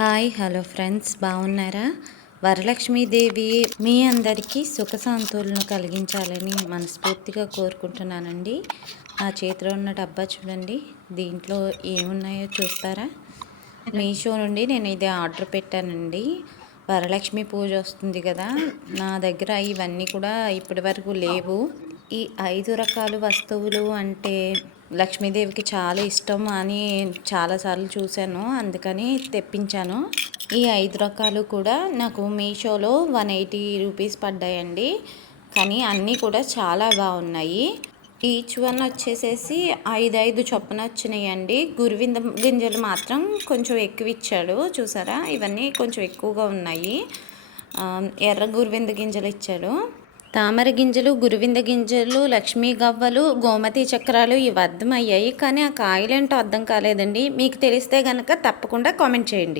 Hi hello friends, బాగున్నారా? వరలక్ష్మీదేవి మీ అందరికీ సుఖ శాంతులను కలిగించాలని మనస్ఫూర్తిగా కోరుకుంటున్నానండి. నా చేతిలో ఉన్న డబ్బా చూడండి, దీంట్లో ఏమున్నాయో చూస్తారా? మీషో నుండి నేను ఇది ఆర్డర్ పెట్టానండి. వరలక్ష్మి పూజ వస్తుంది కదా, నా దగ్గర ఇవన్నీ కూడా ఇప్పటి వరకు లేవు. ఈ 5 రకాల వస్తువులు అంటే లక్ష్మీదేవికి చాలా ఇష్టం అని చాలాసార్లు చూశాను, అందుకని తెప్పించాను. ఈ 5 రకాలు కూడా నాకు మీషోలో 180 రూపీస్ పడ్డాయండి. కానీ అన్నీ కూడా చాలా బాగున్నాయి. ఈచ్ వన్ వచ్చేసేసి 5 చొప్పున వచ్చినాయండి. గురువింద గింజలు మాత్రం కొంచెం ఎక్కువ ఇచ్చాడు, చూసారా? ఇవన్నీ కొంచెం ఎక్కువగా ఉన్నాయి. ఎర్ర గురువింద గింజలు ఇచ్చాడు. తామర గింజలు, గురువింద గింజలు, లక్ష్మీ గవ్వలు, గోమతి చక్రాలు ఇవి అర్థమయ్యాయి. కానీ ఆ కాయలేంటో అర్థం కాలేదండి. మీకు తెలిస్తే కనుక తప్పకుండా కామెంట్ చేయండి.